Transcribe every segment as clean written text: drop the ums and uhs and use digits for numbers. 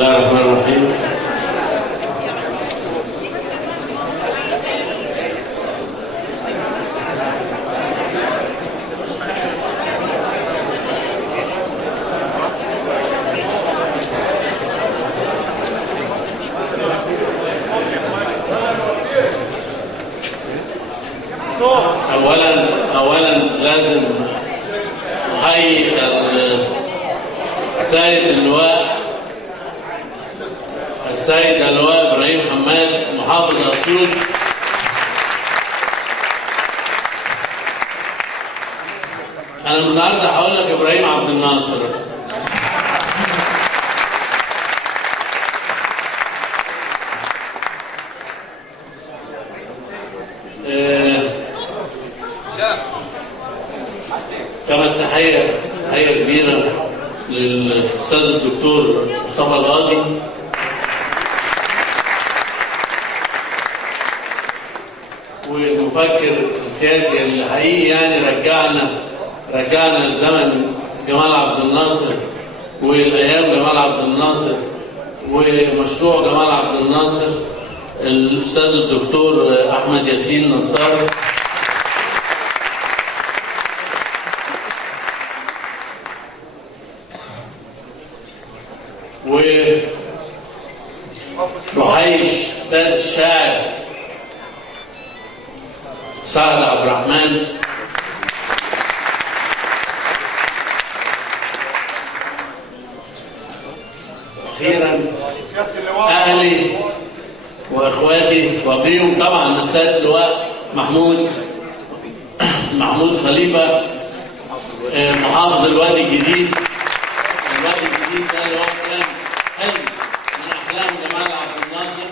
الله الرحمن الرحيم. أولا لازم أحيي السيد اللواء إبراهيم حماد محافظ أسيوط. أنا النهارده هقول لك إبراهيم عبد الناصر. كما تحية كبيرة للأستاذ الدكتور مصطفى القاضي والمفكر السياسي اللي حقيقي يعني رجعنا لزمن جمال عبد الناصر والأيام جمال عبد الناصر ومشروع جمال عبد الناصر، الأستاذ الدكتور أحمد ياسين نصار. ومحيي أستاذ الشاعر سعد عبد الرحمن. أخيرا أهلي وإخواتي وبيهم طبعا السيد اللواء محمود خليفة محافظ الوادي الجديد. الوادي الجديد ده اللي هو كان حلم من أحلام جمال عبد الناصر.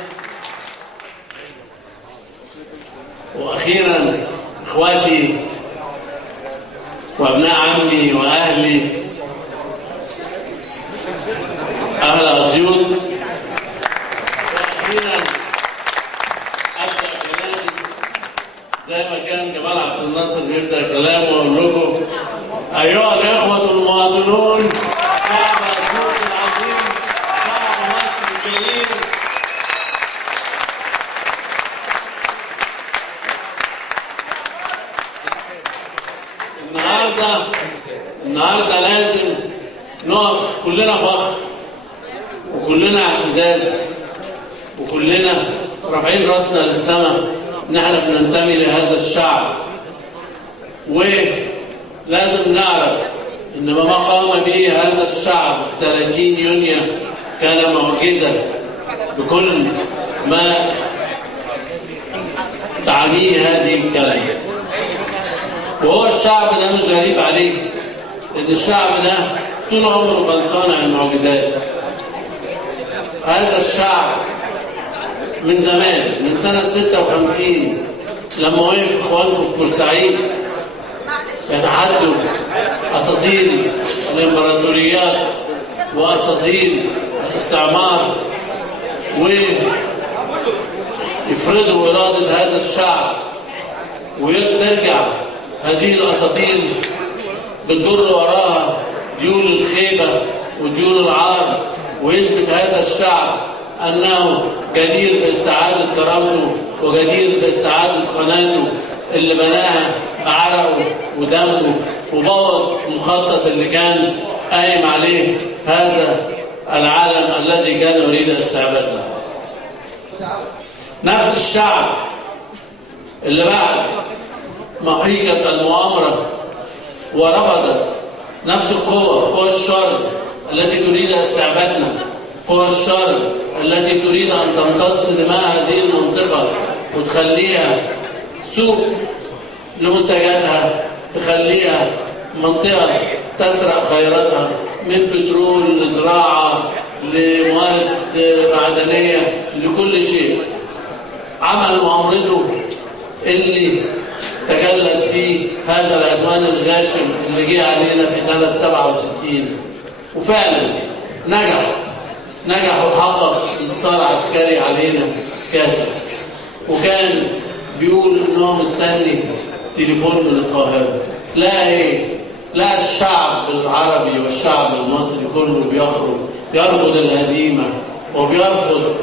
وأخيرا إخواتي وأبناء عمي وأهلي أهل أسيوط. وأخيرا أبدأ كلامي زي ما كان جمال عبد الناصر بيبدأ كلامه وأقول لكم: أيها الإخوة المواطنون، شعب أسيوط العظيم، شعب مصر الجليل، النهارده لازم نقف كلنا فخر وكلنا اعتزاز وكلنا رافعين راسنا للسماء ان احنا بننتمي لهذا الشعب. ولازم نعرف ان ما قام به هذا الشعب في 30 يونيو كان معجزه بكل ما تعنيه هذه الكلمه. وهو الشعب ده مش غريب عليه، لأن الشعب ده طول عمره كان صانع المعجزات. هذا الشعب من زمان، من سنة 56 لما وقف إخوانكم في بورسعيد يتحدوا أساطيل الإمبراطوريات وأساطيل الاستعمار ويفرضوا إرادة هذا الشعب، ويرجع هذه الأساطيل بتجر وراها ديول الخيبة وديول العار، ويثبت هذا الشعب أنه جدير باستعادة كرامته وجدير باستعادة قناته اللي بناها بعرقه ودمه، وبوظ المخطط اللي كان قايم عليه هذا العالم الذي كان يريد استعبادنا. نفس الشعب اللي بعد محيطة المؤامرة ورفضت نفس قوى الشر التي تريد استعبادنا، قوى الشر التي تريد أن تمتص دماء هذه المنطقة وتخليها سوق لمنتجاتها، تخليها منطقة تسرق خيراتها من بترول لزراعة لموارد معدنية لكل شيء. عمل مؤامرته اللي تجلت فيه هذا العدوان الغاشم اللي جه علينا في سنة 67، وفعلا نجح وحقق انتصار عسكري علينا كاسح. وكان بيقول انه مستني تليفون من القاهرة. لا الشعب العربي والشعب المصري كله بيخرج بيرفض الهزيمة وبيرفض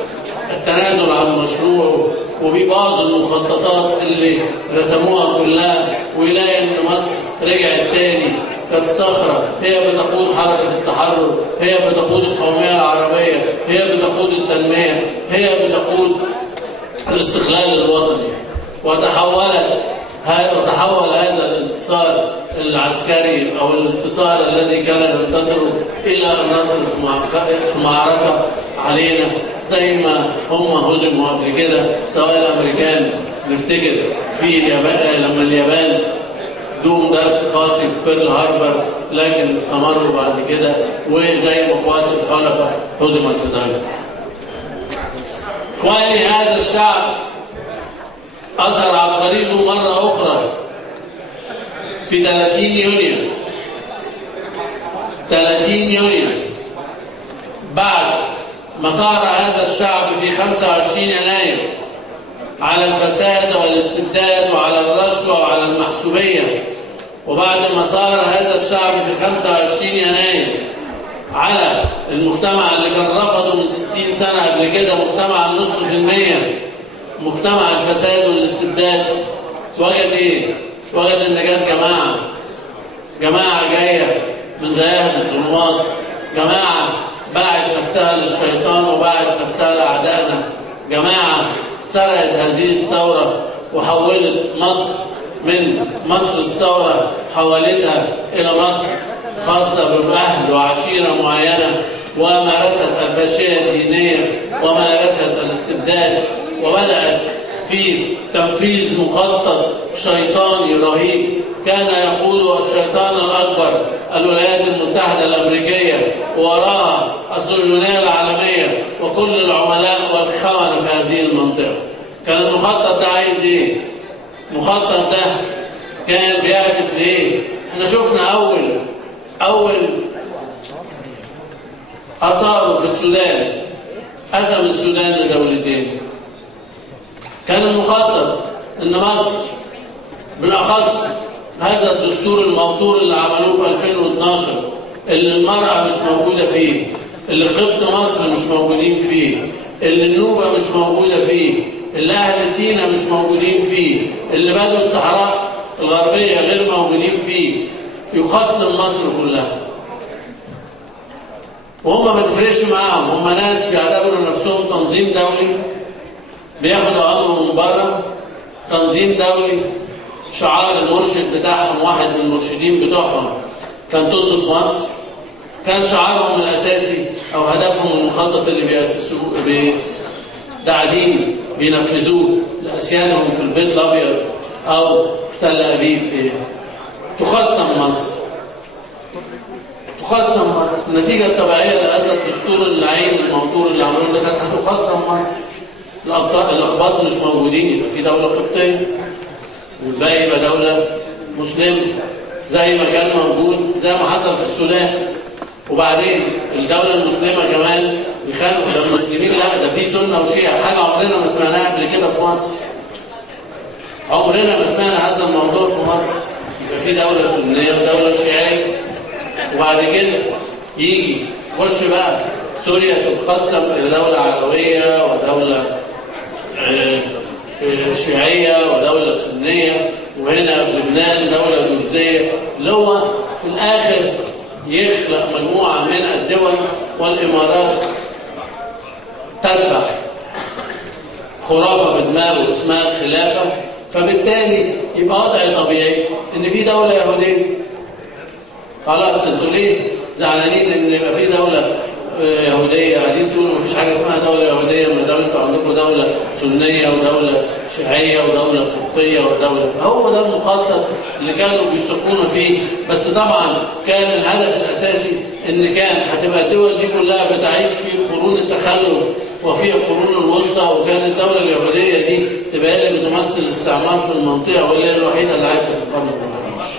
التنازل عن مشروعه، وبيبوظ المخططات اللي رسموها كلها، ويلاقي ان مصر رجعت تاني كالصخرة، هي بتقود حركة التحرر، هي بتقود القومية العربية، هي بتقود التنمية، هي بتقود الاستقلال الوطني. وتحول هذا الانتصار العسكري أو الانتصار الذي كان ينتصر إلى النصر في معركة علينا، زي ما هم هزموا قبل كده، سواء الأمريكان نفتكر في اليابان لما اليابان دوم درس قاسي في بيرل هاربر، لكن استمروا بعد كده، وزي ما قوات الخلفاء هزمت في ذلك. إخواني، هذا الشعب أظهر عبقريته مرة أخرى في 30 يونيو 30 يونيو بعد ما صار هذا الشعب في 25 يناير على الفساد والاستبداد وعلى الرشوة وعلى المحسوبية، وبعد ما صار هذا الشعب في 25 يناير على المجتمع اللي كان رفضه من 60 سنة قبل كده، مجتمع النص في المية، مجتمع الفساد والاستبداد، وجد ايه؟ وجد ان جت جماعة جاية من غياهب الظلمات، جماعة باعت نفسها للشيطان وباعت نفسها لأعدائنا، جماعة سرقت هذه الثورة وحولت مصر من مصر الثورة، حولتها إلى مصر خاصة بأهل وعشيرة معينة، ومارست الفاشية الدينية ومارست الاستبداد، وبدأت في تنفيذ مخطط شيطاني رهيب كان يقوده الشيطان الأكبر الولايات المتحدة الأمريكية، ووراها الصهيونية العالمية وكل العملاء والخونة في هذه المنطقة. كان المخطط ده عايز ايه؟ المخطط ده كان بيهدف ليه؟ احنا شفنا أول أثاره في السودان، قسم السودان لدولتين. كان المخطط ان مصر بالاخص هذا الدستور الموتور اللي عملوه في 2012 اللي المرأة مش موجودة فيه، اللي قبط مصر مش موجودين فيه، اللي النوبة مش موجودة فيه، اللي أهل سينا مش موجودين فيه، اللي بدو الصحراء الغربية غير موجودين فيه، يقسم مصر كلها. وهم ما تفرقش معاهم، هم ناس بيعتبروا نفسهم تنظيم دولي، بياخدوا أمر من بره، تنظيم دولي. شعار المرشد بتاعهم، واحد من المرشدين بتوعهم، كان طز في مصر. كان شعارهم الأساسي أو هدفهم المخطط اللي بيأسسوه قاعدين بينفذوه لأسيادهم في البيت الأبيض أو في تل أبيب، تقسم مصر. تقسم مصر. النتيجة الطبيعية لهذا الدستور اللعين الموتور اللي عملوه ده كانت هتقسم مصر. الأقباط مش موجودين، يبقى في دولة قبطية والباقي يبقى دولة مسلمة زي ما كان موجود، زي ما حصل في السودان. وبعدين الدولة المسلمة كمان بيخانقوا ده المسلمين، لا ده في سنة وشيعة، حاجة عمرنا ما سمعناها قبل كده في مصر. عمرنا ما سمعنا هذا الموضوع في مصر. يبقى في دولة سنية ودولة شيعية. وبعد كده يجي خش بقى سوريا تتقسم إلى دولة علوية ودولة شيعية ودولة سنية، وهنا في لبنان دولة درزية، اللي هو في الآخر يخلق مجموعة من الدول والإمارات تتبع خرافة في دماغه اسمها الخلافة. فبالتالي يبقى وضع طبيعي إن في دولة يهودية. خلاص انتوا ليه زعلانين إن يبقى في دولة يهودية؟ قاعدين تقولوا مفيش حاجة اسمها دولة يهودية، ما دام انتوا عندكم دولة سنية ودولة شيعية ودولة قبطية ودولة. هو ده المخطط اللي كانوا بيستخدمون فيه. بس طبعا كان الهدف الأساسي إن كان هتبقى الدول دي كلها بتعيش في قرون التخلف وفي القرون الوسطى، وكانت الدولة اليهودية دي تبقى هي اللي بتمثل الاستعمار في المنطقة، وهي الوحيدة اللي عايشة في القرن الحديث.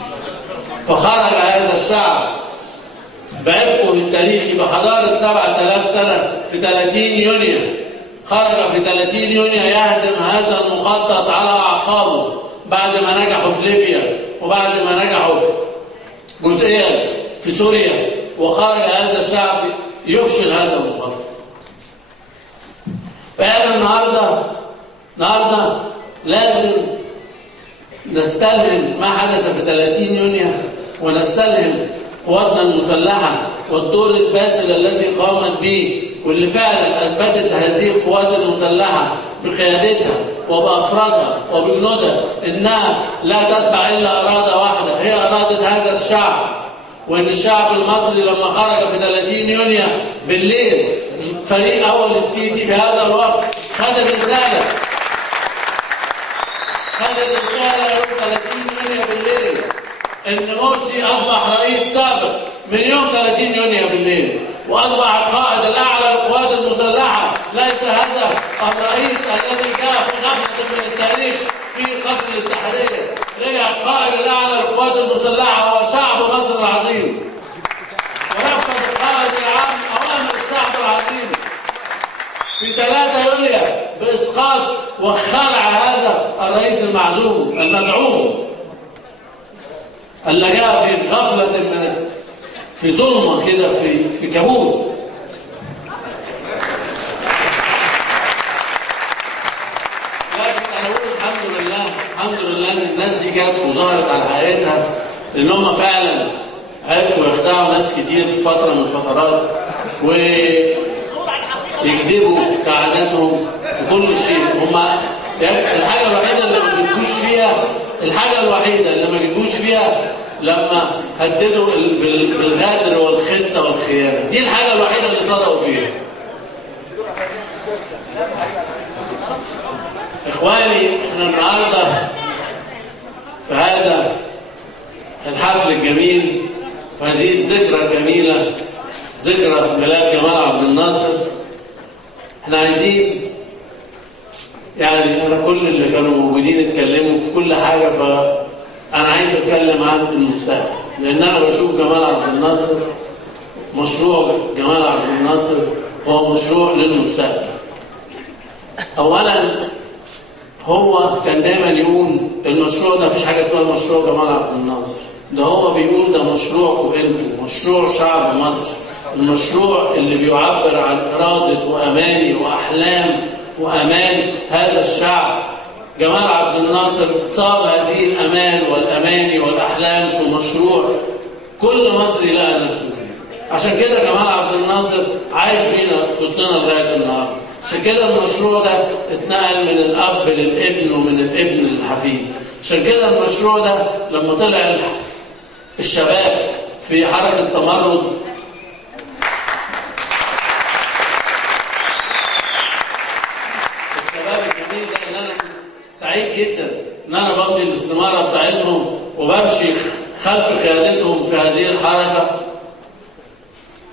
فخرج هذا الشعب بعبقه التاريخي بحضارة 7000 سنة في 30 يونيو. خرج في 30 يونيو يهدم هذا المخطط على أعقابه بعد ما نجحوا في ليبيا وبعد ما نجحوا جزئيا في سوريا. وخرج هذا الشعب يفشل هذا المخطط. فاحنا النهارده لازم نستلهم ما حدث في 30 يونيو، ونستلهم قواتنا المسلحة والدور الباسل الذي قامت به، واللي فعلا أثبتت هذه القوات المسلحة بقيادتها وبأفرادها وبجنودها إنها لا تتبع إلا إرادة واحدة، هي إرادة هذا الشعب. وإن الشعب المصري لما خرج في 30 يونيو بالليل، فريق أول السيسي في هذا الوقت خد الرسالة يوم 30 يونيو بالليل إن مرسي أصبح رئيس سابق من يوم 30 يونيو بالليل، وأصبح القائد الأعلى للقوات المسلحة. ليس هذا الرئيس الذي جاء في غفلة من التاريخ في قصر الاتحادية، رجع القائد الأعلى للقوات المسلحة هو شعب مصر العظيم، ونفذ القائد العام أوامر الشعب العظيم في 3 يوليو بإسقاط وخلع هذا الرئيس المزعوم اللي جاء في غفلة في ظلمة كده، في كابوس. لكن أنا بقول الحمد لله إن الناس دي جت وظهرت على حقيقتها، لأن هم فعلا عرفوا يخدعوا ناس كتير في فترة من الفترات، ويكذبوا كعاداتهم في كل شيء. هم الحاجة الوحيدة اللي ما جدوش فيها لما هددوا بالغدر والخسة والخيانة. دي الحاجة الوحيدة اللي صدقوا فيها. إخواني، احنا النهاردة في هذا الحفل الجميل، في هذه الذكرى الجميلة، ذكرى ميلاد جمال عبد الناصر، احنا عايزين يعني أنا كل اللي كانوا موجودين اتكلموا في كل حاجة، فأنا عايز أتكلم عن المستقبل، لأن أنا بشوف جمال عبد الناصر، مشروع جمال عبد الناصر هو مشروع للمستقبل. أولاً هو كان دايما يقول المشروع ده مفيش حاجة اسمها مشروع جمال عبد الناصر، ده هو بيقول ده مشروعكم انتوا، مشروع شعب مصر، المشروع اللي بيعبر عن إرادة وأماني وأحلام وأمان هذا الشعب. جمال عبد الناصر صاغ هذه الأمان والأماني والأحلام في مشروع كل مصري لقى نفسه فيه. عشان كده جمال عبد الناصر عايش بينا في وسطنا لغاية النهارده. عشان كده المشروع ده اتنقل من الأب للابن ومن الابن للحفيد. عشان كده المشروع ده لما طلع الشباب في حركة التمرد، الشباب الجميل ده، ان انا سعيد جدا ان انا بمضي الاستمارة بتاعتهم وبمشي خلف قيادتهم في هذه الحركة،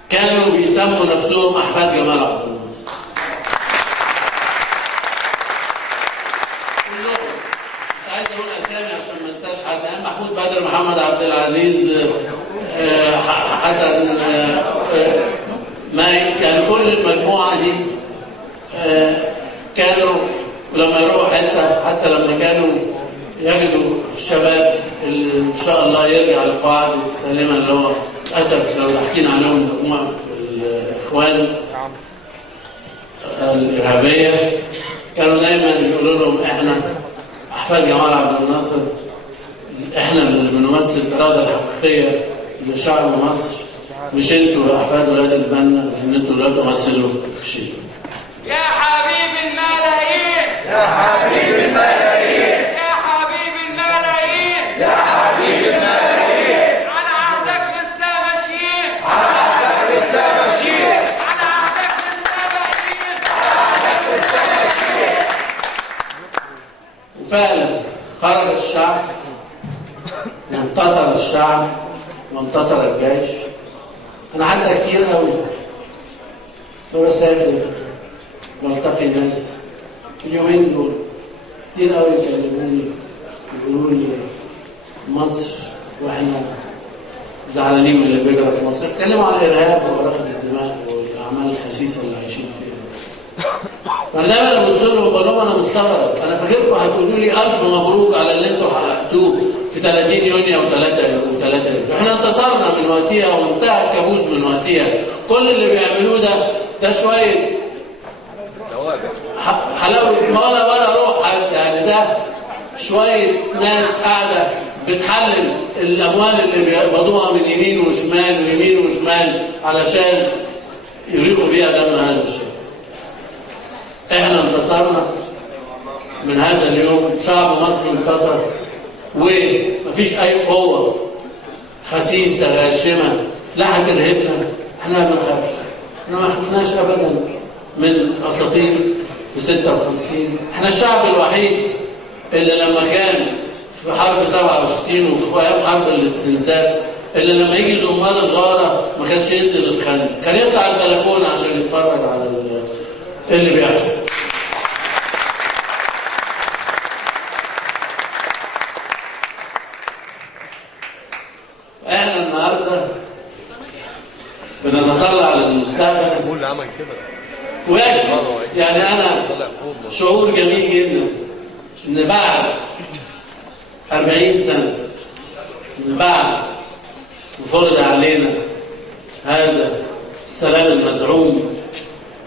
كانوا بيسموا نفسهم أحفاد جمال عبد الناصر. مش عايز اقول اسامي عشان ما انساش حد، يعني محمود بدر، محمد عبد العزيز، حسن، ماي، كان كل المجموعه دي كانوا لما يروحوا حتى لما كانوا يجدوا الشباب اللي ان شاء الله يرجع لقاعده سالما، اللي هو للاسف لو حكينا عليهم مجموعه الاخوان الارهابيه، كانوا دايما يقولوا لهم احنا احفاد جمال عبد الناصر، احنا اللي بنمثل الاراده الحقيقيه لشعب مصر، مش انتوا احفاد ولاد البنا، لان انتوا لا تمثلوا شيء. يا حبيب الملايين، يا حبيب الملايين، يا حبيب الملايين، يا حبيب الملايين، على عهدك لسه ماشيين، على عهدك لسه ماشيين، على عهدك لسه باقيين، على عهدك لسه ماشيين. وفعلا خرج الشعب وانتصر الشعب وانتصر الجيش. انا حتى كتير قوي بسافر والتقي ناس اليومين دول كتير قوي يكلموني يقولوا لي مصر واحنا زعلانين من اللي بيجرى في مصر، يتكلموا عن الارهاب ورفض الدماء والاعمال الخسيسه اللي عايشين فيها. فانا دايما ببص لهم بقول لهم انا مستغرب، انا فاكركم هتقولوا لي الف مبروك على اللي انتوا حققتوه في 30 يونيو و3 يوليو. احنا انتصرنا من وقتها وانتهى الكابوس من وقتها، كل اللي بيعملوه ده شويه حلاوه ولا روح، يعني ده شويه ناس قاعده بتحلل الاموال اللي بيقبضوها من يمين وشمال ويمين وشمال علشان يريقوا بيها دم هذا الشعب. احنا انتصرنا من هذا اليوم، شعب مصر انتصر، ومفيش اي قوه خسيسه غاشمه لا هترهبنا. احنا ما بنخافش، احنا ما خفناش ابدا من اساطير في 56. احنا الشعب الوحيد اللي لما كان في حرب 67 وفي ايام حرب الاستنزاف، اللي لما يجي زمار الغاره ما كانش ينزل الخندق، كان يطلع البلكونه عشان يتفرج على اللي بيحصل. احنا النهارده بنتطلع للمستقبل اللي عمل كده واجب. يعني انا شعور جميل جدا ان بعد 40 سنه من بعد وفرض علينا هذا السلام المزعوم،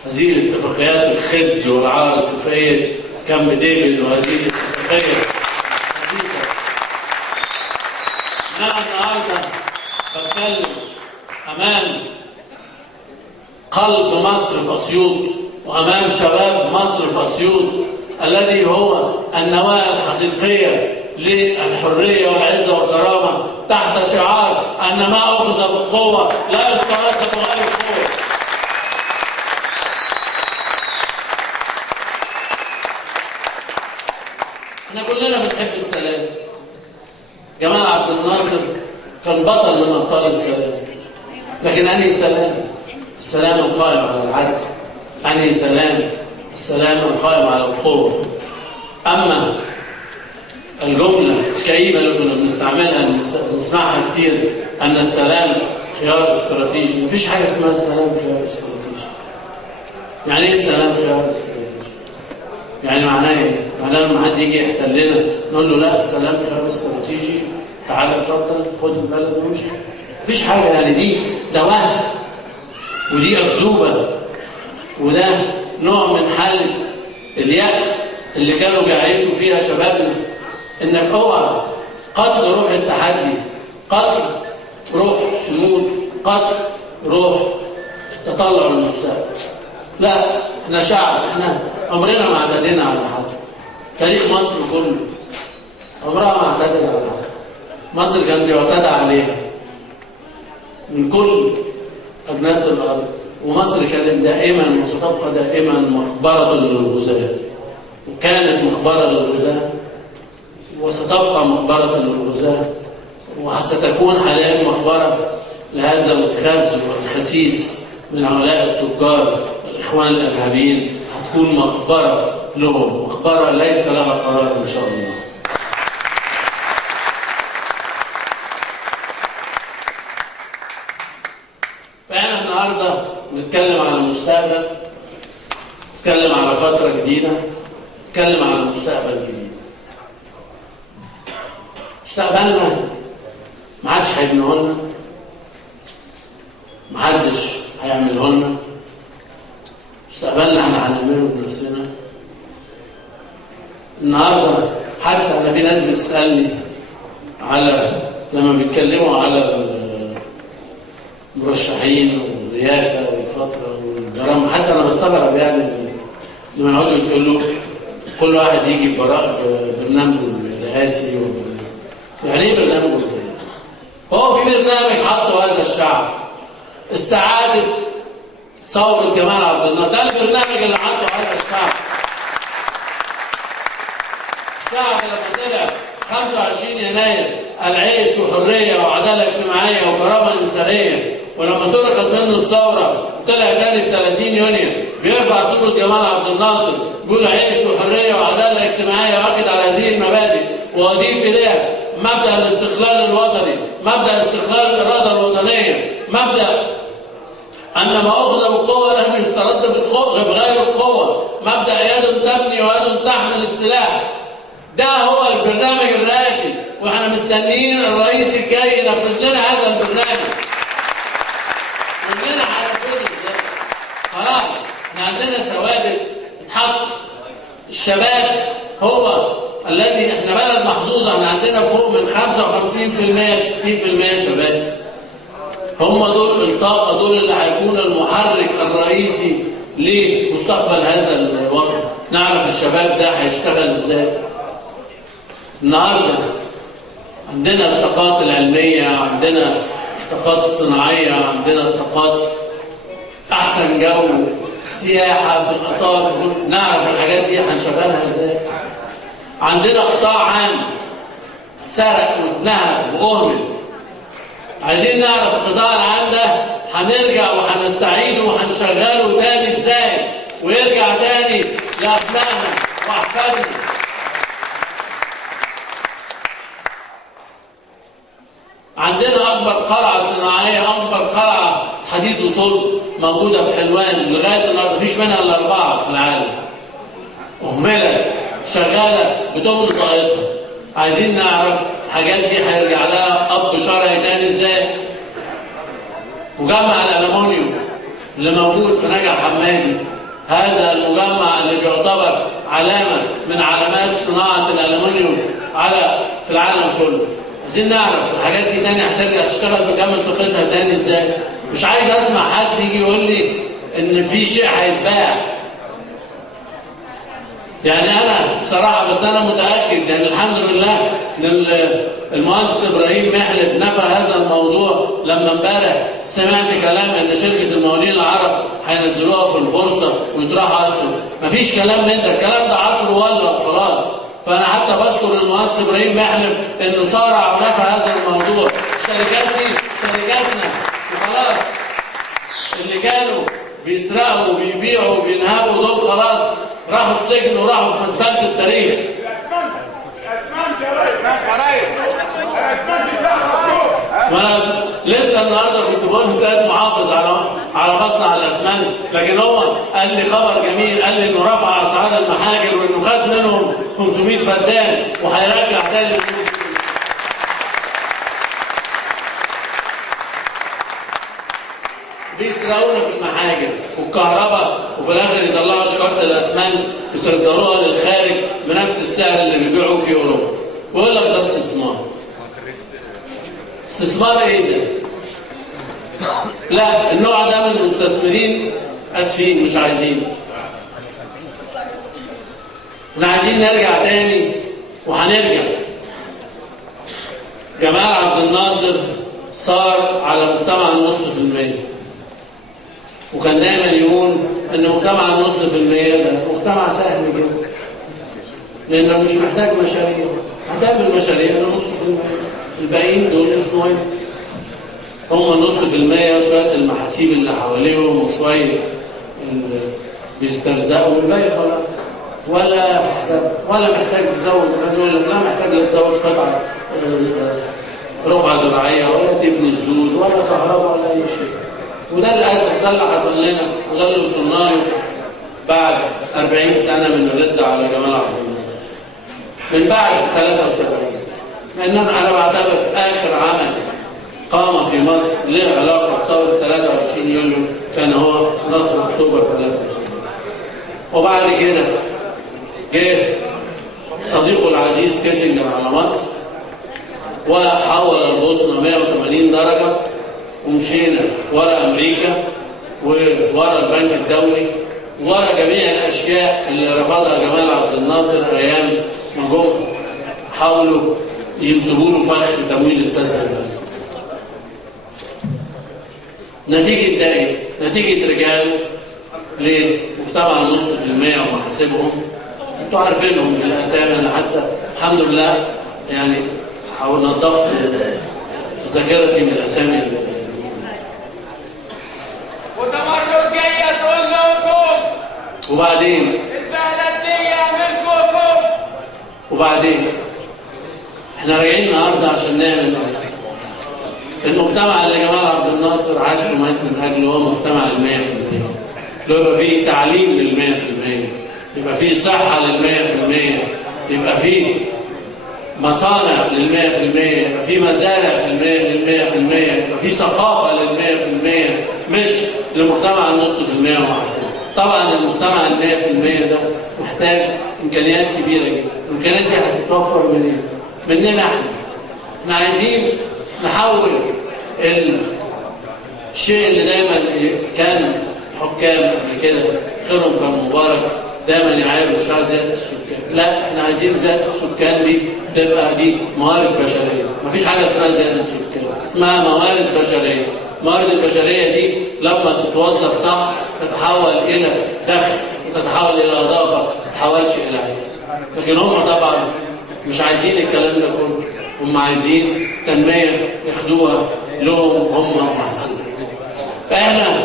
هذه الاتفاقيات الخزي والعار، اتفاقيه كامب ديفيد وهذه الاتفاقيه الخسيسه. انا النهارده بتكلم امام قلب مصر في اسيوط وامام شباب مصر في اسيوط الذي هو النواه الحقيقيه للحريه والعزه والكرامه، تحت شعار ان ما اخذ بالقوه لا يسترد بغير قوه. احنا كلنا بنحب السلام. جمال عبد الناصر كان بطل من ابطال السلام، لكن انهي سلام؟ السلام القائم على العدل. انهي سلام؟ السلام القائم على القوه. اما الجمله الكئيبه اللي كنا بنستعملها بنسمعها كتير ان السلام خيار استراتيجي، مفيش حاجه اسمها السلام خيار استراتيجي. يعني ايه السلام خيار استراتيجي؟ يعني معناه ايه؟ معناه لما حد يجي يحتلنا نقول له لا السلام خيار استراتيجي، تعالى اتفضل خد البلد وامشي. مفيش حاجه، يعني ده وهم ودي اكذوبه، وده نوع من حاله اليأس اللي كانوا بيعيشوا فيها شبابنا. انك اوعى قتل روح التحدي، قتل روح الصمود، قتل روح التطلع للمستقبل. لا، احنا شعب، احنا عمرنا ما اعتدينا على حد. تاريخ مصر كله عمرها ما اعتدت على حد. مصر كان بيعتدى عليها من كل أجناس الأرض، ومصر كانت دائما وستبقى دائما مقبرة للغزاة، وكانت مقبرة للغزاة وستبقى مقبرة للغزاة، وستكون حاليا مقبرة لهذا الغزو الخسيس من هؤلاء التجار الإخوان الإرهابيين. هتكون مقبرة لهم، مقبرة ليس لها قرار إن شاء الله. فأنا النهاردة نتكلم على المستقبل، نتكلم على فترة جديدة، نتكلم على مستقبل جديد. مستقبلنا محدش هيبنيه لنا، محدش هيعمله لنا. مستقبلنا احنا هنعمله بنفسنا. النهارده حتى انا في ناس بتسالني على لما بيتكلموا على المرشحين والرئاسه والفتره والجرام، حتى انا بستغرب يعني لما يقعدوا يقولوا كل واحد يجي ببرنامجه الرئاسي. يعني ايه برنامجه الرئاسي؟ هو في برنامج حطه هذا الشعب، استعاده ثوره جمال عبد الناصر، ده البرنامج اللي حطه هذا الشعب. الشعب لما طلع 25 يناير العيش وحريه وعداله اجتماعيه وكرامه انسانيه، ولما سرقت منه الثوره طلع تاني في 30 يونيو بيرفع صوره جمال عبد الناصر يقول عيش وحريه وعداله اجتماعيه، واكد على هذه المبادئ واضيف اليها مبدا الاستقلال الوطني، مبدا استقلال الاراده الوطنيه، مبدا ان ما اخذ بالقوه لم يسترد بغير القوه، مبدا يد تبني ويد تحمل السلاح. ده هو البرنامج الرئاسي، واحنا مستنيين الرئيس الجاي ينفذ لنا هذا البرنامج. ومننا على ثوابت اتحط. الشباب هو الذي، احنا بلد محظوظه، احنا عندنا فوق من 55% 60% شباب. هم دول الطاقه، دول اللي هيكون المحرك الرئيسي لمستقبل هذا الوطن. نعرف الشباب ده هيشتغل ازاي. النهارده عندنا الطاقات العلميه، عندنا الطاقات الصناعيه، عندنا الطاقات احسن جو، سياحه في الاثار، نعرف الحاجات دي هنشغلها ازاي. عندنا قطاع عام سرق واتنهب واهمل، عايزين نعرف القطاع العام ده هنرجع وهنستعيده وهنشغله تاني ازاي، ويرجع تاني لابنائنا واحفادنا. عندنا اكبر قلعه صناعيه، اكبر قلعه حديد وصلب موجوده في حلوان لغايه النهارده، مفيش منها الا 4 في العالم. اهملت، شغاله بدون طاقتها. عايزين نعرف الحاجات دي هيرجع لها اب شرعي تاني ازاي. مجمع الالومنيوم اللي موجود في نجع حمادي، هذا المجمع اللي بيعتبر علامه من علامات صناعه الالومنيوم في العالم كله. عايزين نعرف الحاجات دي تاني هترجع تشتغل بكامل طاقتها تاني ازاي. مش عايز اسمع حد يجي يقول لي ان في شيء هيتباع. يعني انا بصراحه، بس انا متاكد يعني الحمد لله ان المهندس ابراهيم محلب نفى هذا الموضوع لما امبارح سمعت كلام ان شركه المقاولين العرب هينزلوها في البورصه ويطرحوا اسهم. مفيش كلام من ده، الكلام ده عصره ولا وخلاص. فانا حتى بشكر المهندس ابراهيم محلب انه صارع ونفى هذا الموضوع. الشركات دي شركاتنا وخلاص. اللي كانوا بيسرقوا وبيبيعوا وبينهبوا دول خلاص راحوا السجن وراحوا في مزبله التاريخ. وانا لسه النهارده كنت بقول لسيد محافظ على مصنع الاسمنت، لكن هو قال لي خبر جميل، قال لي انه رفع اسعار المحاجر وانه خد منهم 500 فدان وهيرجع تاني. بيسرقونا في المحاجر والكهرباء، وفي الاخر يطلعوا شكاره الاسمنت يصدروها للخارج بنفس السعر اللي بيبيعوا في اوروبا. ويقول لك ده استثمار. استثمار ايه ده؟ لا، النوع ده من المستثمرين اسفين مش عايزين. احنا عايزين نرجع تاني وهنرجع. جمال عبد الناصر صار على مجتمع النص في المية، وكان دايما يقول ان مجتمع النص في المية ده مجتمع سهل جدا، لانه مش محتاج مشاريع. هتعمل مشاريع لنص في المية، الباقيين دول مش مهم. هم نص في المية وشوية المحاسيب اللي حواليهم وشوية اللي بيسترزقوا، والباقي خلاص ولا في حساب ولا محتاج تزود. كان يقول لك لا محتاج لا تزود قطعة رقعة زراعية ولا تبني سدود ولا كهرباء ولا أي شيء. وده للأسف ده اللي حصل لنا وده اللي وصلنا له بعد 40 سنة من الرد على جمال عبد الناصر من بعد 73. لأن أنا بعتبر آخر عمل قام في مصر له علاقة بثورة 23 يوليو كان هو نصر أكتوبر 73. وبعد كده جه صديقه العزيز كيسنجر على مصر وحول البوسنة 180 درجة، ومشينا ورا أمريكا وورا البنك الدولي ورا جميع الأشياء اللي رفضها جمال عبد الناصر أيام ما جم حاولوا ينسبوا له فخ تمويل السد البلدي. نتيجة ده ايه؟ نتيجة رجاله لمجتمع النص في المية ومحاسبهم. انتوا عارفينهم بالأسامي، أنا حتى الحمد لله يعني نظفت ذاكرتي من الأسامي. وتمرد جاية تقول لكم وبعدين البلد دي منكم. وبعدين احنا راجعين النهارده عشان نعمل المجتمع اللي جمال عبد الناصر عاش ومات من اجله، هو مجتمع ال100%، اللي يبقى فيه تعليم لل100%، يبقى فيه صحه لل100%، يبقى فيه مصانع لل100%، يبقى فيه مزارع لل100%، يبقى فيه ثقافه لل100%، مش لمجتمع النص في المية وأحسن. طبعا المجتمع المية في المية ده محتاج إمكانيات كبيرة جدا. الإمكانيات دي هتتوفر منين؟ مننا احنا عايزين نحول الشيء اللي دايما كان حكام قبل كده خيرهم كان مبارك دايما يعايروا الشعب زيادة السكان. لا، احنا عايزين زيادة السكان دي تبقى دي موارد بشرية. مفيش حاجة اسمها زيادة سكان، اسمها موارد بشرية. الموارد البشرية دي لما تتوظف صح تتحول إلى دخل وتتحول إلى إضافة، ما تتحولش إلى عيب. لكن هم طبعا مش عايزين الكلام ده كله، هم عايزين تنمية ياخدوها لهم هم محسوبين. فاحنا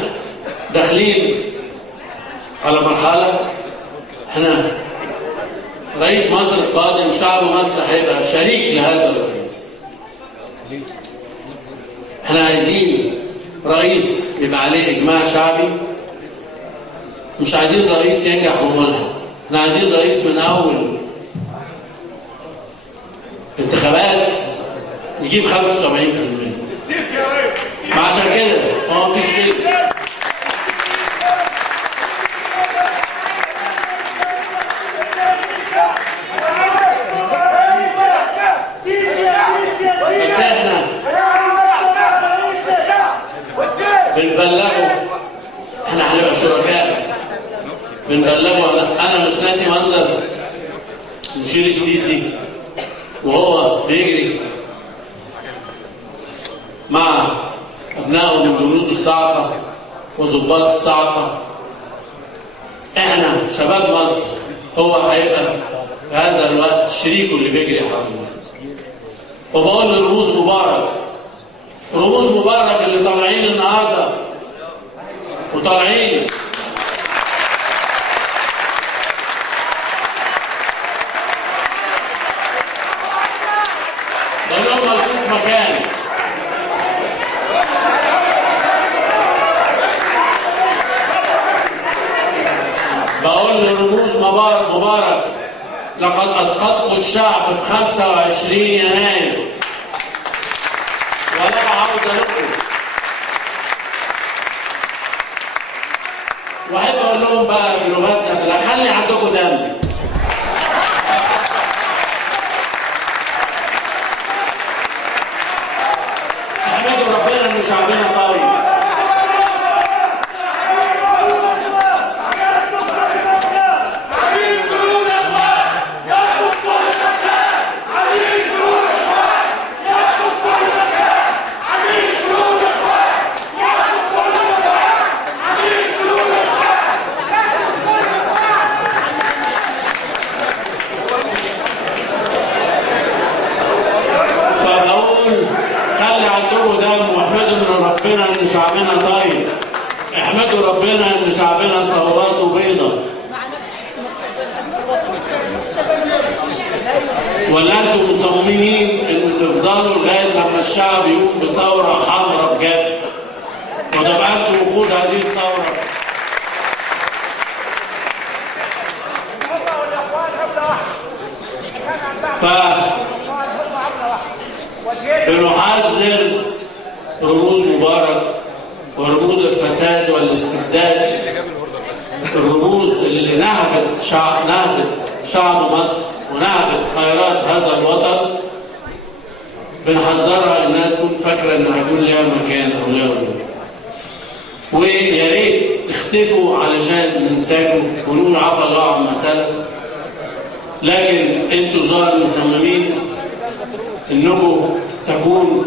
داخلين على مرحلة احنا رئيس مصر القادم شعب مصر هيبقى شريك لهذا الرئيس. احنا عايزين رئيس يبقى عليه اجماع شعبي، مش عايزين رئيس ينجح ومنها. احنا عايزين رئيس من اول انتخابات يجيب 75%. ما عشان كده هو مفيش كده. بس احنا بنبلغه، احنا هنبقى شركاء بنبلغه. انا مش ناسي منظر مشير السيسي وهو بيجري مع ابنائه من جنود الصاعقه وضباط الصاعقه. احنا شباب مصر هو هيبقى في هذا الوقت شريكه اللي بيجري حواليه. وبقول لرموز مبارك، رموز مبارك اللي طالعين النهارده وطالعين لانهم مالكوش مكان. بقول لرموز مبارك لقد اسقطتوا الشعب في 25 يناير ولا عودة لكم. واحب اقول لهم بقى بلغتنا لا خلي عندكم دم. احمدوا ربنا ان شعبنا طيب. ربنا ان شعبنا طيب. احمدوا ربنا ان شعبنا ثوراته بيضة. ولا انتم مصممين ان تفضلوا لغايه لما الشعب يقوم بثوره حمراء بجد وتبقى انتم وقود هذه الثوره؟ فنحذر رموز مبارك ورموز الفساد والاستبداد، الرموز اللي نهبت شعب مصر ونهبت خيرات هذا الوطن. بنحذرها انها تكون فاكره ان هيكون لها مكان او لها وجود. ويا ريت تختفوا علشان ننساكم ونقول عفى الله عما سلف. لكن انتوا ظاهر مصممين انكم تكونوا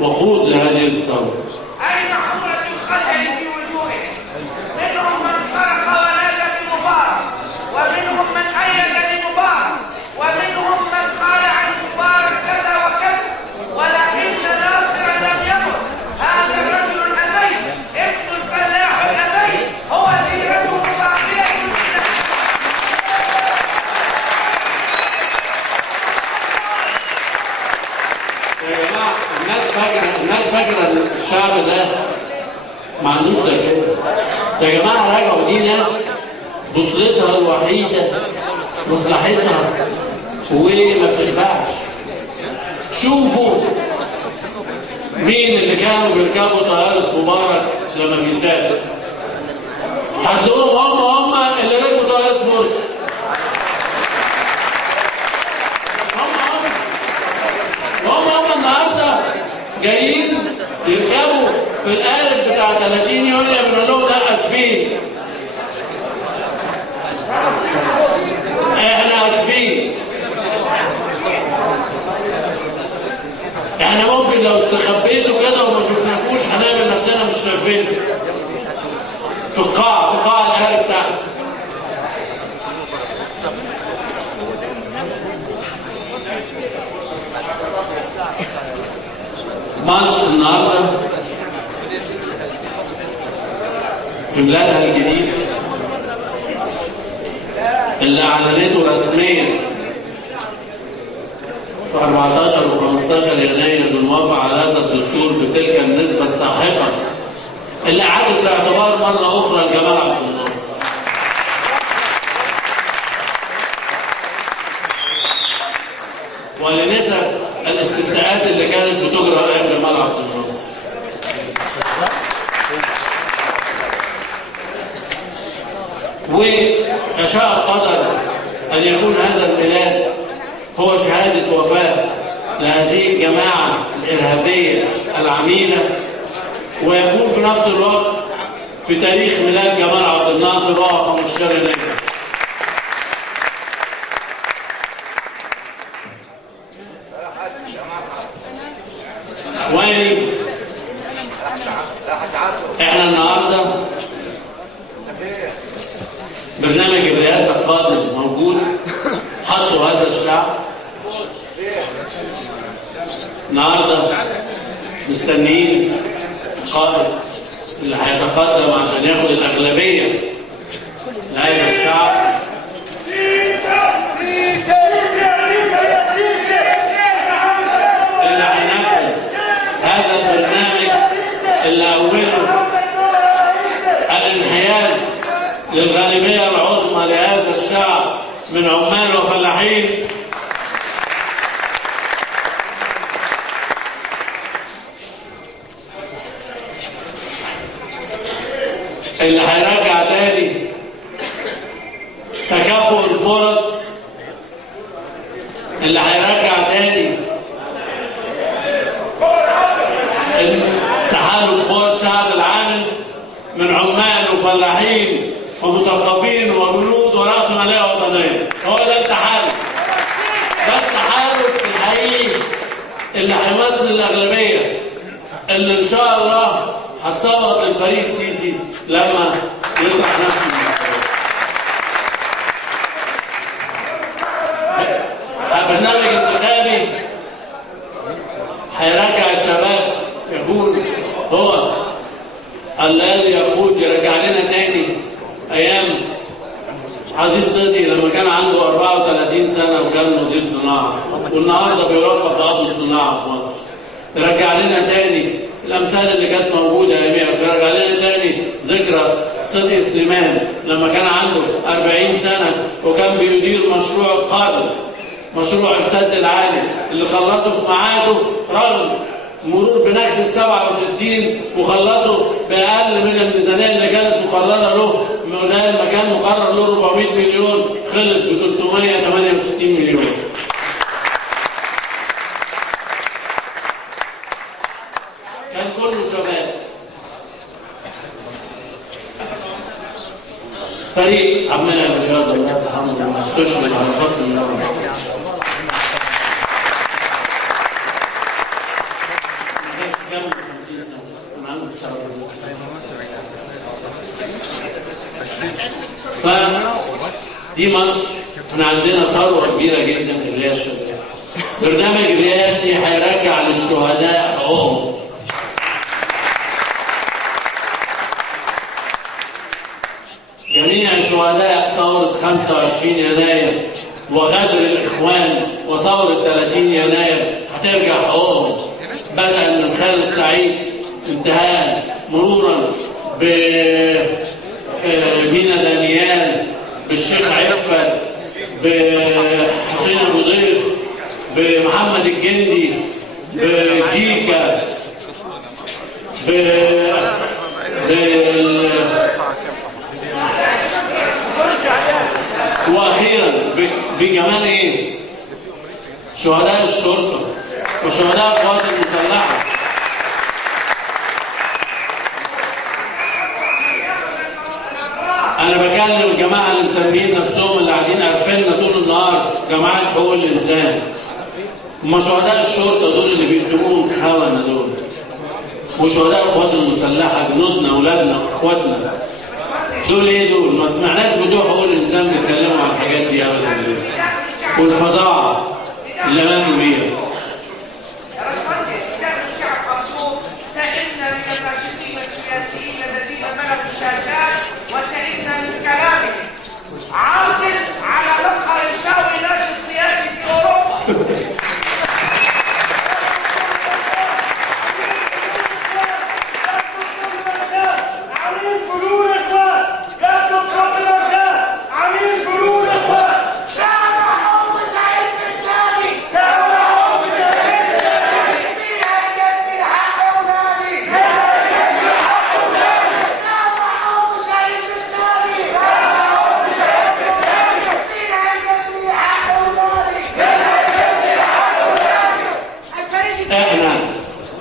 وقود لهذه الثوره. أين حمرة الخجل في وجوههم؟ منهم من صرخ ونادى بمبارك، ومنهم من أيد لمبارك، ومنهم من قال عن مبارك كذا وكذا، ولكن ناصر لم يمت. هذا الرجل الأبي ابن الفلاح الأبي هو سيرته باقية الإسلام. يا جماعه الناس فاكره ان الشعب ده ما عندوش ذاكره. يا جماعه راجعوا، دي ناس بصلتها الوحيده مصلحتها وما بتشبعش. شوفوا مين اللي كانوا بيركبوا طياره مبارك لما بيسافر. هتلاقوهم هم اللي ركبوا طائرة مرسي. هم النهارده جايين يركبوا في القالب بتاع 30 يونيو، بنقول لهم لا اسفين، احنا اسفين. احنا ممكن لو استخبيتوا كده وما شفناكوش هنعمل نفسنا مش شايفين في قاع القالب بتاعنا. مصر النهارده في بلادها الجديد اللي اعلنته رسميا في 14 و15 يناير بالموافقه على هذا الدستور بتلك النسبه الساحقه اللي اعادت الاعتبار مره اخرى لجمال عبد الناصر. ولنسب الاستفتاءات اللي كانت بتجرى ايام جمال عبد الناصر. ويشاء القدر ان يكون هذا الميلاد هو شهاده وفاه لهذه الجماعه الارهابيه العميله، ويكون في نفس الوقت في تاريخ ميلاد جمال عبد الناصر وهو 15 يناير. اخواني، احنا النهارده برنامج الرئاسه القادم موجود، حطوا هذا الشعب. النهارده مستنيين القائد اللي هيتقدم عشان ياخد الاغلبيه لهذا الشعب، اللي هينفذ هذا البرنامج اللي اوله الانحياز للغالبيه العظمى لهذا الشعب من عمال وفلاحين، اللي هيرجع تاني تكافؤ الفرص، اللي هيرجع تاني تحالف قوى الشعب العامل من عمال وفلاحين ومثقفين وجنود ورأسمالية وطنية. هو ده التحالف، ده التحالف الحقيقي اللي هيمثل الأغلبية اللي إن شاء الله هتصوت للفريق السيسي لما يطرح نفسه. البرنامج الانتخابي هيرجع الشباب، يكون هو الذي يقود يرجع لنا تاني ايام عزيز صدقي لما كان عنده 34 سنه وكان وزير صناعه، والنهارده بيراقب بأبو الصناعه في مصر. يرجع لنا تاني الامثال اللي كانت موجوده اياميها، يرجع لنا تاني ذكرى صدقي سليمان لما كان عنده 40 سنه وكان بيدير مشروع القرن، مشروع السد العالي اللي خلصه في ميعاده رغم مرور بنكسه 67 وخلصه باقل من الميزانيه اللي كانت مقرره له. بدل ما كان مقرر له 400 مليون خلص ب 368 مليون. كان كله شباب. فريق عمال الرياضه الله يرحمه استشهد على فتره من العمر. فدي مصر احنا عندنا ثروه كبيره جدا اللي هي الشهداء. برنامج رئاسي هيرجع للشهداء حقوقهم. جميع شهداء ثوره 25 يناير وغدر الاخوان وثوره 30 يناير هترجع حقوقهم، بدءا من خالد سعيد انتهاء مرورا بمينا دانيال، بالشيخ عفت، بحسين ابو ضيف، بمحمد الجندي، بجيكا، بجمال ايه؟ شهداء الشرطه وشهداء القوات المسلحه. انا بكلم الجماعه اللي مسميين نفسهم اللي قاعدين قرفنا طول النهار جماعه حقوق الانسان. هم شهداء الشرطه دول اللي بيخدموهم خونه دول، وشهداء القوات المسلحه جنودنا اولادنا واخواتنا دول ايه دول؟ ما سمعناش بتوع حقوق الانسان بيتكلموا عن الحاجات دي ابدا. والفظاعه اللي ماتوا بيها. سئمنا من الناشطين السياسيين الذين ملكوا الشاشات وسئمنا من كلامهم. عاقل على مقهى يساوي ناشط سياسي في اوروبا.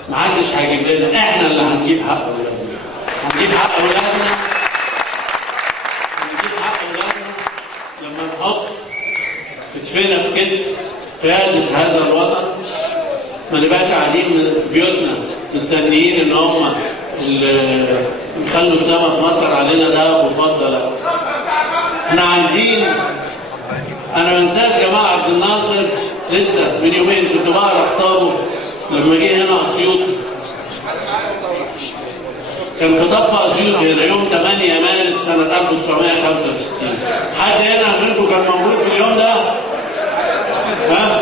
محدش هيجيب لنا، احنا اللي هنجيب حق اولادنا. هنجيب حق اولادنا لما نحط كتفنا في كتف قياده هذا الوطن. ما نبقاش قاعدين في بيوتنا مستنيين ان هم اللي يخلوا السما تمطر علينا ده وفضل. احنا عايزين، انا ما انساش جمال عبد الناصر لسه من يومين كنت بقرا خطابه لما جه هنا اسيوط. كان خطاب في اسيوط هنا يوم 8 مارس سنه 1965. حد هنا منكم كان موجود في اليوم ده؟ ها؟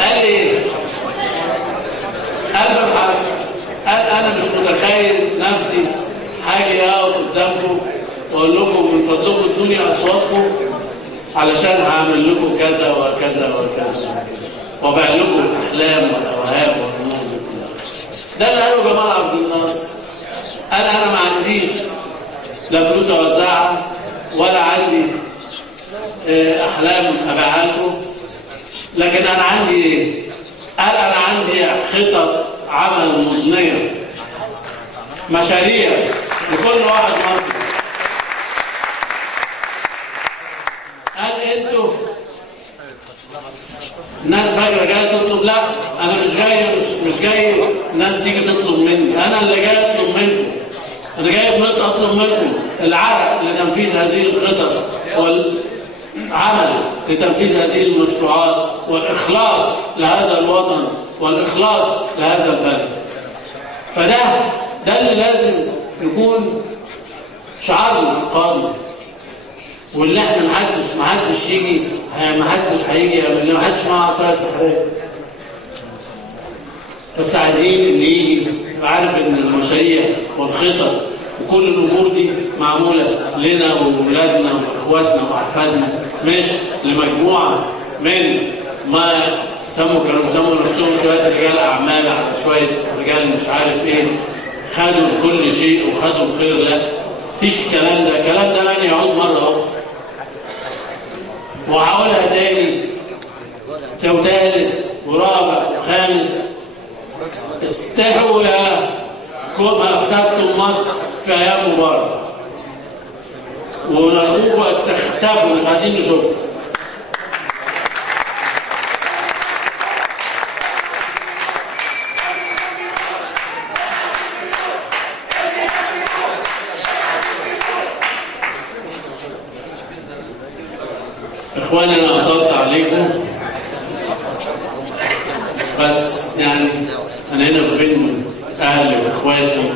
قال لي ايه؟ قال بالحق، قال انا مش متخيل نفسي حاجه اقف قدامكم واقول لكم من فضلكم ادوني اصواتكم علشان هعمل لكم كذا وكذا وكذا وكذا وابيع لكم الاحلام والاوهام والامور دي كلها. ده اللي قاله جمال عبد الناصر. قال انا ما عنديش لا فلوس اوزعها ولا عندي احلام ابيعها لكم، لكن انا عندي ايه؟ قال انا عندي خطط عمل مضنيه، مشاريع لكل واحد مصري. قال انتوا الناس فاكره جايه تطلب، لا انا مش جاي الناس تيجي تطلب مني، انا اللي جاي اطلب منكم. انا جاي اطلب منكم العرق لتنفيذ هذه الخطط والعمل لتنفيذ هذه المشروعات والاخلاص لهذا الوطن والاخلاص لهذا البلد. فده اللي لازم يكون شعارنا القادم، واللي احنا محدش يجي، محدش هيجي يعمل لنا، محدش معاه عصايه سحريه. بس عايزين اللي يجي عارف ان المشاريع والخطط وكل الامور دي معموله لنا واولادنا واخواتنا واحفادنا، مش لمجموعه من ما كانوا بيسموا نفسهم شويه رجال اعمال على شويه رجال مش عارف ايه، خدوا كل شيء وخدوا الخير. لا، مفيش الكلام ده. الكلام ده لن يعود مره اخرى. وهقولها تاني وتالت ورابع وخامس: استحوا يا ما افسدتم مصر في ايام مبارك، ونرجوكم ان تختفوا، مش عايزين نشوفكم. اخواني انا اطلت عليكم، بس يعني انا هنا بين اهلي واخواتي،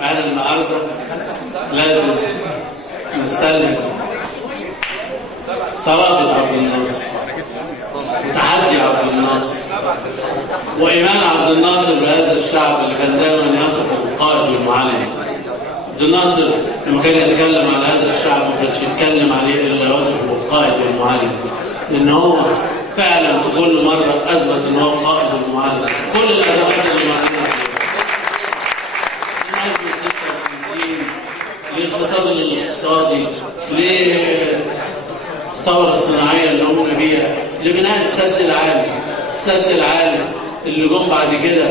انا النهارده لازم نستلم صلابة عبد الناصر وتحدي عبد الناصر وإيمان عبد الناصر بهذا الشعب اللي كان دائما يصفه بالقائد والمعلم. عبد الناصر لما كان يتكلم على هذا الشعب ما كانش يتكلم عليه إلا يصفه بالقائد والمعلم، لأن هو فعلا في كل مرة أثبت إن هو قائد المعلم كل الأزمات اللي مرينا فيها. من أزمة 56 للفساد الاقتصادي للثورة الصناعية اللي قمنا بيها لبناء السد العالي. السد العالي اللي جم بعد كده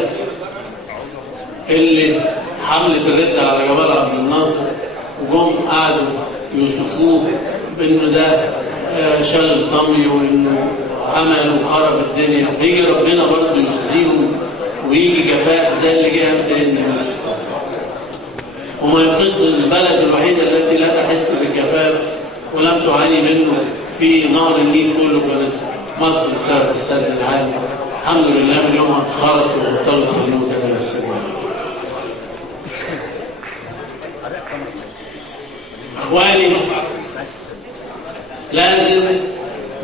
اللي حملة الردة على جمال عبد الناصر وجم قعدوا يوصفوه بانه ده شغل طمي وانه عمل وخرب الدنيا، ويجي ربنا برضه يخزيهم ويجي جفاف زي اللي جه سيدنا يوسف. وما ينقص البلد الوحيده التي لا تحس بالجفاف ولم تعاني منه في نهر النيل كله كانت مصر بسبب السد العالي. الحمد لله من يومها اتخرسوا وبطلوا يعملوا كده للسد. اخواني لازم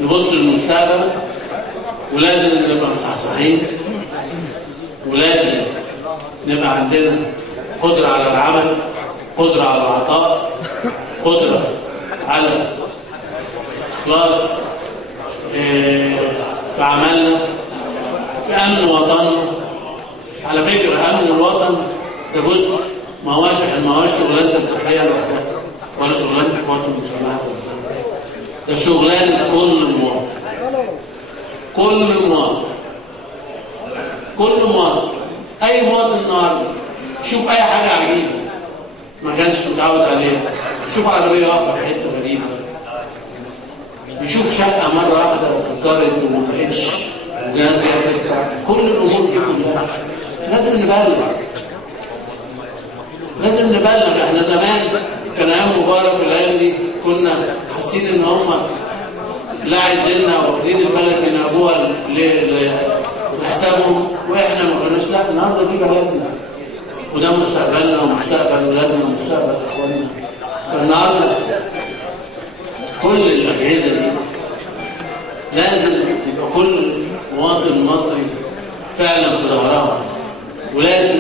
نبص للمستقبل، ولازم نبقى مصحصحين، ولازم نبقى عندنا قدرة على العمل، قدرة على العطاء، قدرة على إخلاص في عملنا، في أمن وطننا. على فكرة أمن الوطن ده جزء ما هوش شغلانة الداخلية لوحدها ولا شغلانة القوات المسلحة، ده شغلانة كل مواطن. كل مواطن أي مواطن النهارده يشوف أي حاجة عجيبة ما كانش متعود عليها، يشوف عربية واقفة في حتة غريبة، يشوف شقة مرة واحدة اتكررت وما بقتش ناس تدفع. كل الأمور دي كلها لازم نبلغ. احنا زمان كان ايام مبارك والايام دي كنا حاسين ان هم لا عايزيننا واخدين البلد من ابوها لحسابهم، واحنا ما كناش. لا، النهارده دي بلدنا وده مستقبلنا ومستقبل ولادنا ومستقبل اخواننا. فالنهارده كل الاجهزه دي لازم يبقى كل مواطن مصري فعلا في ظهرها، ولازم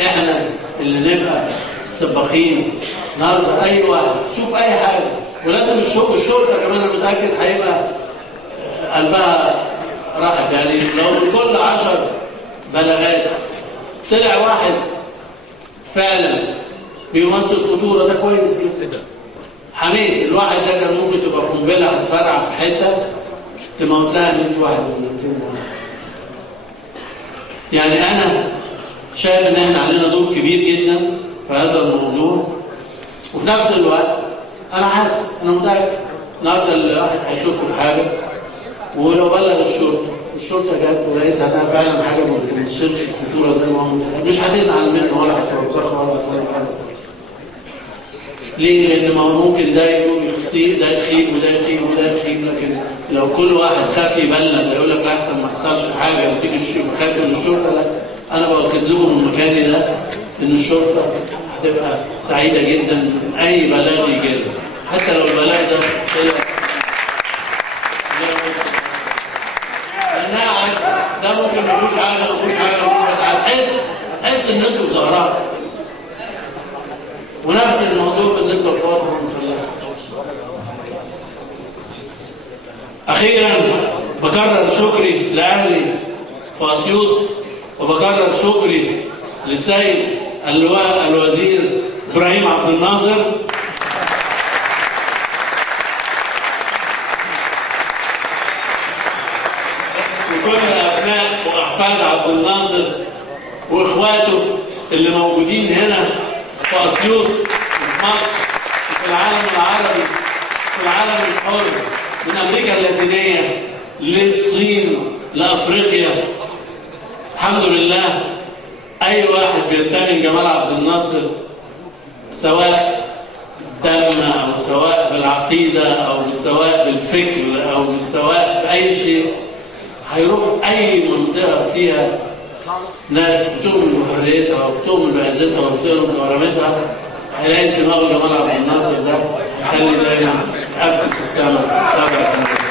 احنا اللي نبقى السباقين. النهارده اي واحد شوف اي حاجه، ولازم الشرطه كمان انا متاكد هيبقى قلبها راحت. يعني لو من كل 10 بلاغات طلع واحد فعلا بيمثل خطوره، ده كويس جدا. حميد الواحد ده كان ممكن تبقى قنبله هتفرقع في حته تموت لها 100 واحد ولا 200 واحد. يعني انا شايف ان احنا علينا دور كبير جدا في هذا الموضوع، وفي نفس الوقت انا حاسس، انا متاكد النهارده الواحد هيشك في حاجه، ولو بلغ الشرطه جت ولقيتها انها فعلا حاجه ما بتمثلش الخطوره زي ما هو متخيل، مش هتزعل منه ولا هتوبخه ولا هتقول حاجه. ليه؟ لان ما هو ممكن ده يقول يخيب، ده يخيب وده يخيب وده يخيب، لكن لو كل واحد خاف يبلغ يقول لك لا احسن ما يحصلش حاجه وتيجي خايف من الشرطه، لا، انا باكد لكم من مكاني ده ان الشرطه هتبقى سعيده جدا باي بلاغ يجي لها، حتى لو البلاغ ده طلع لانها عارفه ده ممكن ما يجوش حاجه بس هتحس ان انتوا في ظهرها. ونفس الموضوع بالنسبه للقوات المسلحه. اخيرا بكرر شكري لاهلي في اسيوط، وبكرر شكري للسيد اللواء الوزير ابراهيم عبد الناصر وكل ابناء واحفاد عبد الناصر واخواته اللي موجودين هنا في اسيوط وفي مصر وفي العالم العربي وفي العالم الحر، من امريكا اللاتينيه للصين لافريقيا. الحمد لله اي واحد بينتمي لجمال عبد الناصر سواء دم او سواء بالعقيده او سواء بالفكر او سواء باي شيء، هيروح اي منطقه فيها ناس بتؤمن بحريتها وبتؤمن بعزتها وبتؤمن بكرامتها، هيلاقي انتماء لجمال عبد الناصر ده هيخلي دايما ابكي في السماء 7 سنوات.